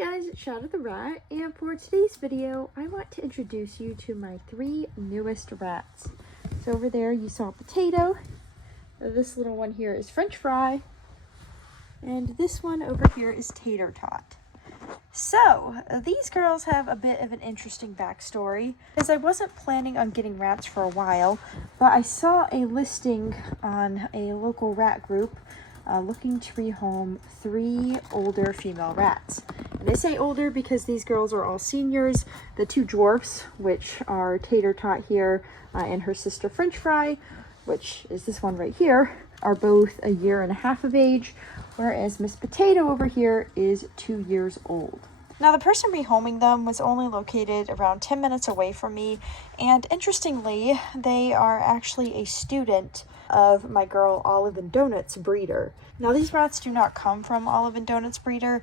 guys, it's Shadow the Rat, and for today's video, I want to introduce you to my 3 newest rats. So over there you saw Potato, this little one here is French Fry, and this one over here is Tater Tot. So, these girls have a bit of an interesting backstory, as I wasn't planning on getting rats for a while, but I saw a listing on a local rat group looking to rehome 3 older female rats. And they say older because these girls are all seniors. The 2 dwarfs, which are Tater Tot here and her sister French Fry, which is this one right here, are both 1.5 years of age, whereas Miss Potato over here is 2 years old. Now, the person rehoming them was only located around 10 minutes away from me, and interestingly, they are actually a student of my girl Olive and Donuts breeder. Now, these rats do not come from Olive and Donuts breeder,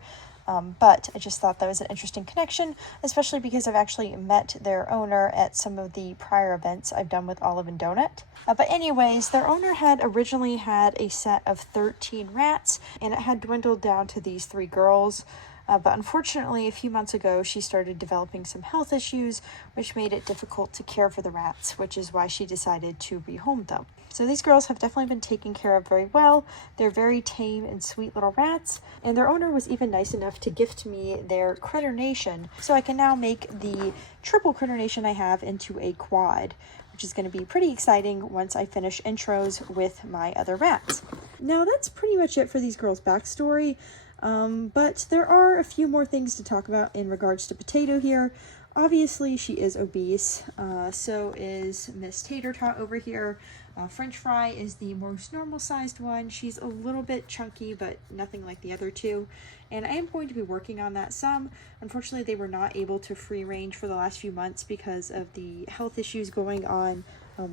but I just thought that was an interesting connection, especially because I've actually met their owner at some of the prior events I've done with Olive and Donut. But anyways, their owner had originally had a set of 13 rats, and it had dwindled down to these 3 girls. But unfortunately, a few months ago, she started developing some health issues, which made it difficult to care for the rats, which is why she decided to rehome them. So these girls have definitely been taken care of very well. They're very tame and sweet little rats, and their owner was even nice enough to gift me their Critter Nation, so I can now make the triple Critter Nation I have into a quad, which is going to be pretty exciting once I finish intros with my other rats. Now, that's pretty much it for these girls' backstory. But there are a few more things to talk about in regards to Potato here. Obviously, she is obese, so is Miss Tater Tot over here. French Fry is the most normal sized one. She's a little bit chunky, but nothing like the other 2. And I am going to be working on that some. Unfortunately, they were not able to free range for the last few months because of the health issues going on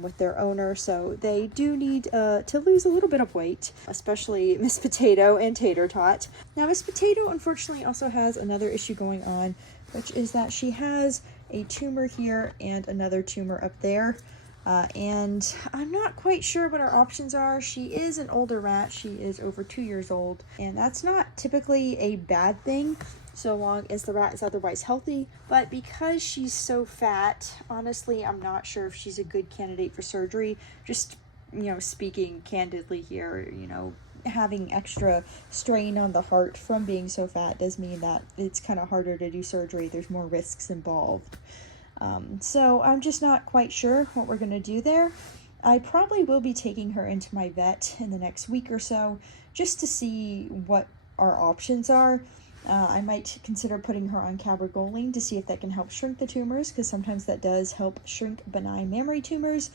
with their owner, so they do need to lose a little bit of weight, especially Miss Potato and Tater Tot. Now, Miss Potato unfortunately also has another issue going on, which is that she has a tumor here and another tumor up there, and I'm not quite sure what our options are. She is an older rat. She is over 2 years old, and that's not typically a bad thing so long as the rat is otherwise healthy, but because she's so fat, honestly, I'm not sure if she's a good candidate for surgery. Just, speaking candidly here, having extra strain on the heart from being so fat does mean that it's kind of harder to do surgery. There's more risks involved. So I'm just not quite sure what we're going to do there. I probably will be taking her into my vet in the next week or so just to see what our options are. I might consider putting her on cabergoline to see if that can help shrink the tumors, because sometimes that does help shrink benign mammary tumors.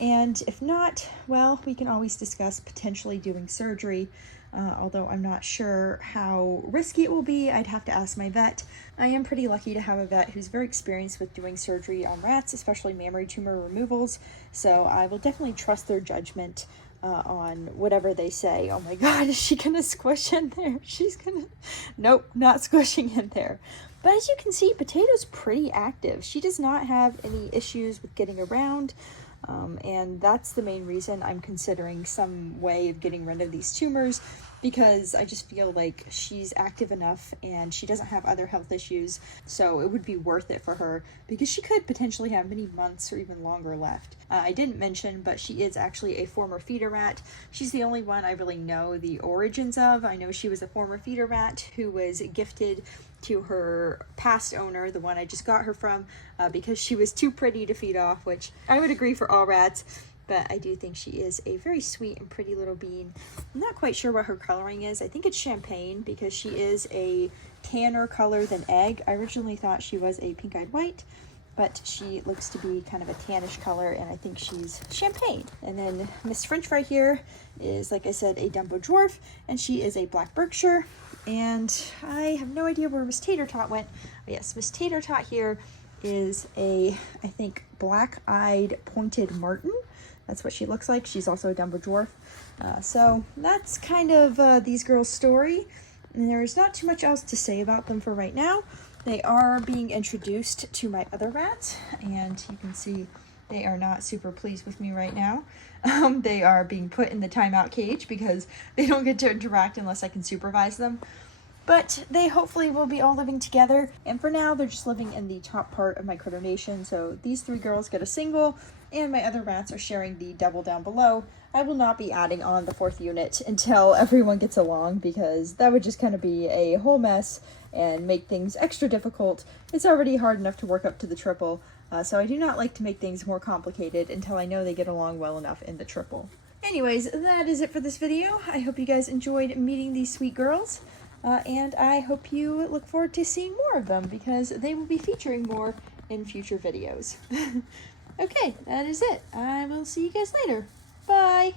And if not, well, we can always discuss potentially doing surgery, although I'm not sure how risky it will be. I'd have to ask my vet. I am pretty lucky to have a vet who's very experienced with doing surgery on rats, especially mammary tumor removals, so I will definitely trust their judgment on whatever they say. Oh my god, is she gonna squish in there? Nope, not squishing in there. But as you can see, Potato's pretty active. She does not have any issues with getting around, and that's the main reason I'm considering some way of getting rid of these tumors, because I just feel like she's active enough and she doesn't have other health issues, so it would be worth it for her, because she could potentially have many months or even longer left. I didn't mention, but she is actually a former feeder rat. She's the only one I really know the origins of. I know she was a former feeder rat who was gifted to her past owner, the one I just got her from, because she was too pretty to feed off, which I would agree for all rats. But I do think she is a very sweet and pretty little bean. I'm not quite sure what her coloring is. I think it's champagne, because she is a tanner color than egg. I originally thought she was a pink-eyed white, but she looks to be kind of a tannish color, and I think she's champagne. And then Miss French Fry here is, like I said, a Dumbo Dwarf, and she is a Black Berkshire. And I have no idea where Miss Tater Tot went. But yes, Miss Tater Tot here is a, I think, black-eyed pointed martin. That's what she looks like. She's also a Dumbo Dwarf. So that's kind of these girls' story. And there's not too much else to say about them for right now. They are being introduced to my other rats, and you can see they are not super pleased with me right now. They are being put in the timeout cage because they don't get to interact unless I can supervise them. But they hopefully will be all living together. And for now, they're just living in the top part of my critter nation. So these 3 girls get a single, and my other rats are sharing the double down below. I will not be adding on the 4th unit until everyone gets along, because that would just kind of be a whole mess and make things extra difficult. It's already hard enough to work up to the triple, so I do not like to make things more complicated until I know they get along well enough in the triple. Anyways, that is it for this video. I hope you guys enjoyed meeting these sweet girls, and I hope you look forward to seeing more of them, because they will be featuring more in future videos. Okay, that is it. I will see you guys later. Bye!